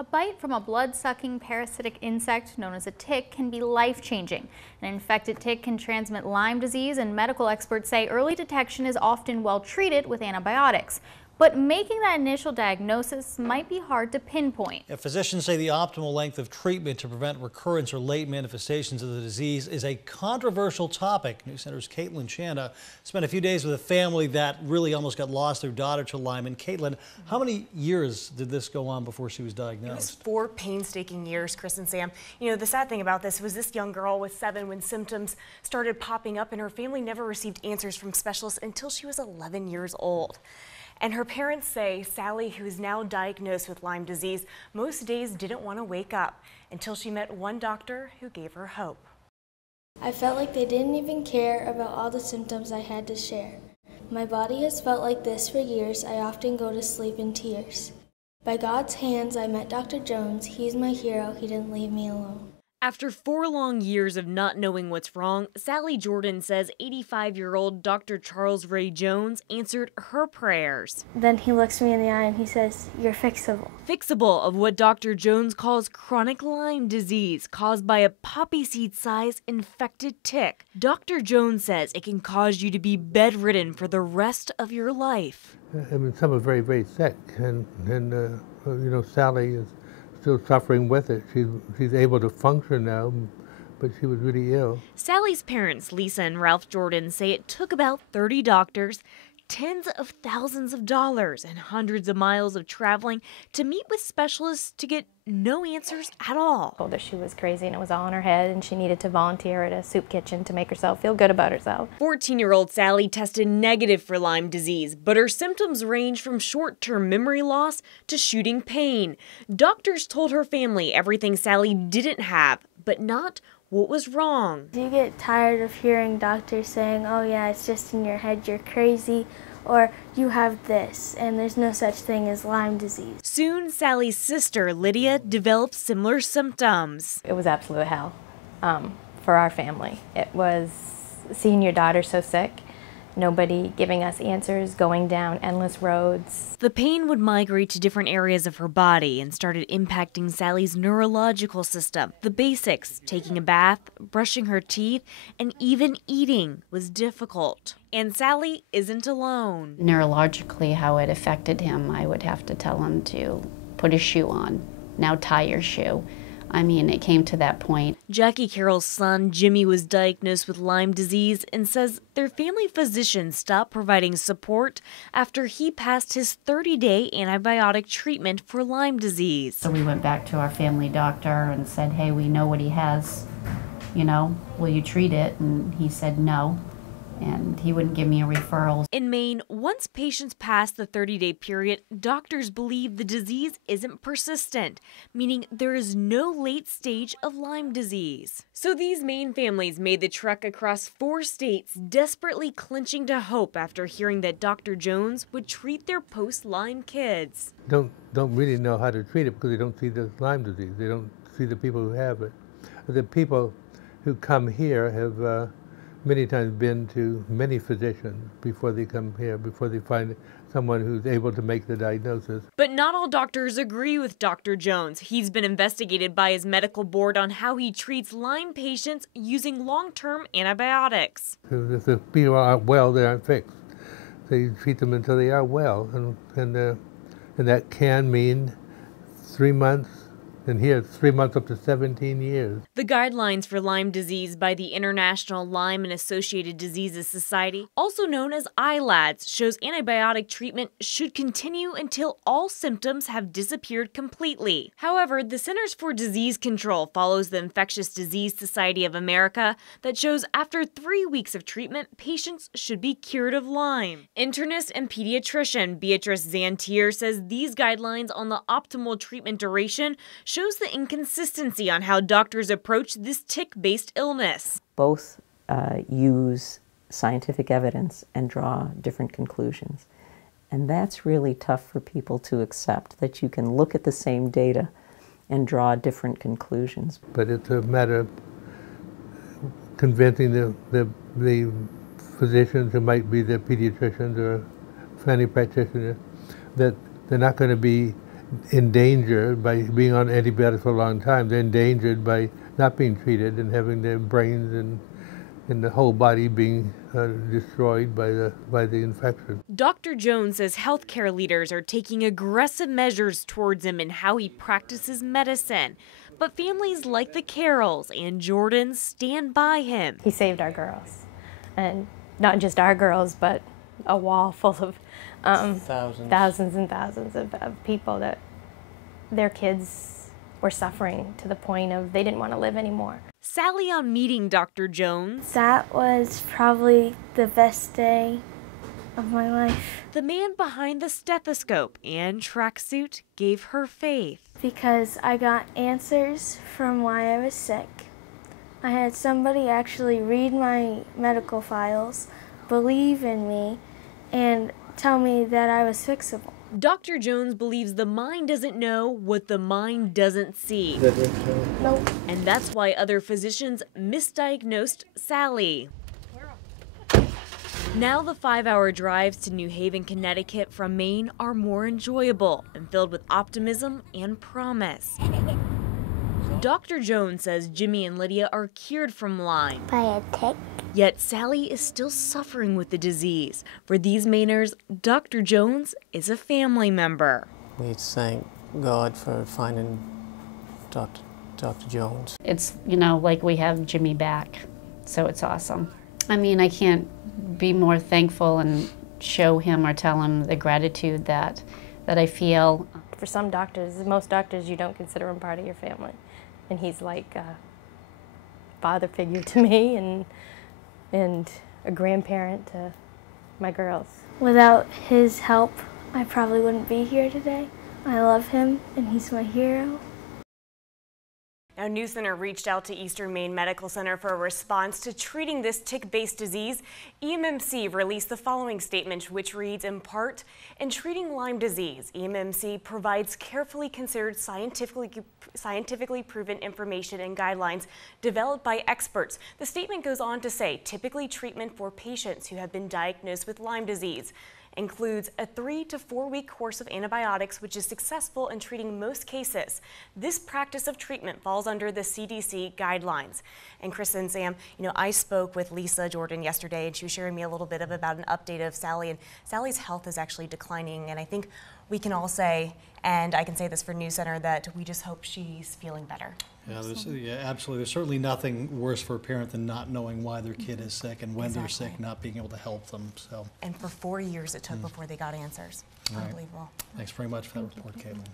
A bite from a blood-sucking parasitic insect known as a tick can be life-changing. An infected tick can transmit Lyme disease, and medical experts say early detection is often well treated with antibiotics. But making that initial diagnosis might be hard to pinpoint. Physicians say the optimal length of treatment to prevent recurrence or late manifestations of the disease is a controversial topic. News Center's Kaitlyn Chana spent a few days with a family that really almost got lost their daughter to Lyme. And Kaitlyn, how many years did this go on before she was diagnosed? It was 4 painstaking years, Chris and Sam. You know, the sad thing about this was this young girl was 7 when symptoms started popping up, and her family never received answers from specialists until she was 11 years old. And her parents say Sally, who is now diagnosed with Lyme disease, most days didn't want to wake up until she met one doctor who gave her hope. I felt like they didn't even care about all the symptoms I had to share. My body has felt like this for years. I often go to sleep in tears. By God's hands, I met Dr. Jones. He's my hero. He didn't leave me alone. After 4 long years of not knowing what's wrong, Sally Jordan says 85-year-old Dr. Charles Ray Jones answered her prayers. Then he looks me in the eye and he says, "You're fixable." Fixable of what Dr. Jones calls chronic Lyme disease caused by a poppy seed-sized infected tick. Dr. Jones says it can cause you to be bedridden for the rest of your life. I mean, some are very, very sick, and you know, Sally is still suffering with it. She's able to function now, but she was really ill. Sally's parents, Lisa and Ralph Jordan, say it took about 30 doctors, tens of thousands of dollars, and hundreds of miles of traveling to meet with specialists to get no answers at all. Told her she was crazy and it was all in her head, and she needed to volunteer at a soup kitchen to make herself feel good about herself. 14-year-old Sally tested negative for Lyme disease, but her symptoms range from short-term memory loss to shooting pain. Doctors told her family everything Sally didn't have, but not what was wrong. Do you get tired of hearing doctors saying, "Oh yeah, it's just in your head, you're crazy," or "you have this, and there's no such thing as Lyme disease"? Soon, Sally's sister, Lydia, developed similar symptoms. It was absolute hell for our family. It was seeing your daughter so sick, nobody giving us answers, going down endless roads. The pain would migrate to different areas of her body and started impacting Sally's neurological system. The basics, taking a bath, brushing her teeth, and even eating was difficult. And Sally isn't alone. Neurologically, how it affected him, I would have to tell him to put a shoe on, now tie your shoe. I mean, it came to that point. Jackie Carroll's son, Jimmy, was diagnosed with Lyme disease and says their family physician stopped providing support after he passed his 30-day antibiotic treatment for Lyme disease. So we went back to our family doctor and said, "Hey, we know what he has, you know, will you treat it?" And he said no, and he wouldn't give me a referral. In Maine, once patients pass the 30-day period, doctors believe the disease isn't persistent, meaning there is no late stage of Lyme disease. So these Maine families made the trek across 4 states, desperately clinching to hope after hearing that Dr. Jones would treat their post-Lyme kids. Don't really know how to treat it because they don't see the Lyme disease. They don't see the people who have it. The people who come here have many times been to many physicians before they come here, before they find someone who's able to make the diagnosis. But not all doctors agree with Dr. Jones. He's been investigated by his medical board on how he treats Lyme patients using long-term antibiotics. If the people aren't well, they aren't fixed. They treat them until they are well, and that can mean 3 months. And here, 3 months up to 17 years. The guidelines for Lyme disease by the International Lyme and Associated Diseases Society, also known as ILADS, shows antibiotic treatment should continue until all symptoms have disappeared completely. However, the Centers for Disease Control follows the Infectious Disease Society of America that shows after 3 weeks of treatment, patients should be cured of Lyme. Internist and pediatrician Beatrice Zantier says these guidelines on the optimal treatment duration shows the inconsistency on how doctors approach this tick-based illness. Both use scientific evidence and draw different conclusions. And that's really tough for people to accept, that you can look at the same data and draw different conclusions. But it's a matter of convincing the physicians who might be the pediatricians or family practitioners that they're not going to be in danger by being on antibiotics for a long time. They're endangered by not being treated and having their brains and the whole body being destroyed by the infection. Dr. Jones says healthcare leaders are taking aggressive measures towards him in how he practices medicine. But families like the Carrolls and Jordans stand by him. He saved our girls, and not just our girls, but a wall full of thousands and thousands of people that their kids were suffering to the point of they didn't want to live anymore. Sally on meeting Dr. Jones. That was probably the best day of my life. The man behind the stethoscope and tracksuit gave her faith. Because I got answers from why I was sick. I had somebody actually read my medical files, believe in me, and tell me that I was fixable. Dr. Jones believes the mind doesn't know what the mind doesn't see. Nope. And that's why other physicians misdiagnosed Sally. Now the 5-hour drives to New Haven, Connecticut from Maine are more enjoyable and filled with optimism and promise. Dr. Jones says Jimmy and Lydia are cured from Lyme. By a tick. Yet Sally is still suffering with the disease. For these Mainers, Dr. Jones is a family member. We thank God for finding Dr. Jones. It's, you know, like we have Jimmy back, so it's awesome. I mean, I can't be more thankful and show him or tell him the gratitude that I feel. For some doctors, most doctors, you don't consider him part of your family. And he's like a father figure to me and a grandparent to my girls. Without his help, I probably wouldn't be here today. I love him, and he's my hero. Now, News Center reached out to Eastern Maine Medical Center for a response to treating this tick-based disease. EMMC released the following statement, which reads, in part, in treating Lyme disease, EMMC provides carefully considered scientifically proven information and guidelines developed by experts. The statement goes on to say, typically treatment for patients who have been diagnosed with Lyme disease includes a 3 to 4 week course of antibiotics, which is successful in treating most cases. This practice of treatment falls under the CDC guidelines. And Chris and Sam, you know, I spoke with Lisa Jordan yesterday, and she was sharing me a little bit about an update of Sally, and Sally's health is actually declining, and I think we can all say, and I can say this for News Center, that we just hope she's feeling better. Yeah, absolutely. There's certainly nothing worse for a parent than not knowing why their kid is sick, and when they're sick, not being able to help them. So. And for 4 years it took before they got answers. Unbelievable. Thanks very much for that report, Kaitlyn.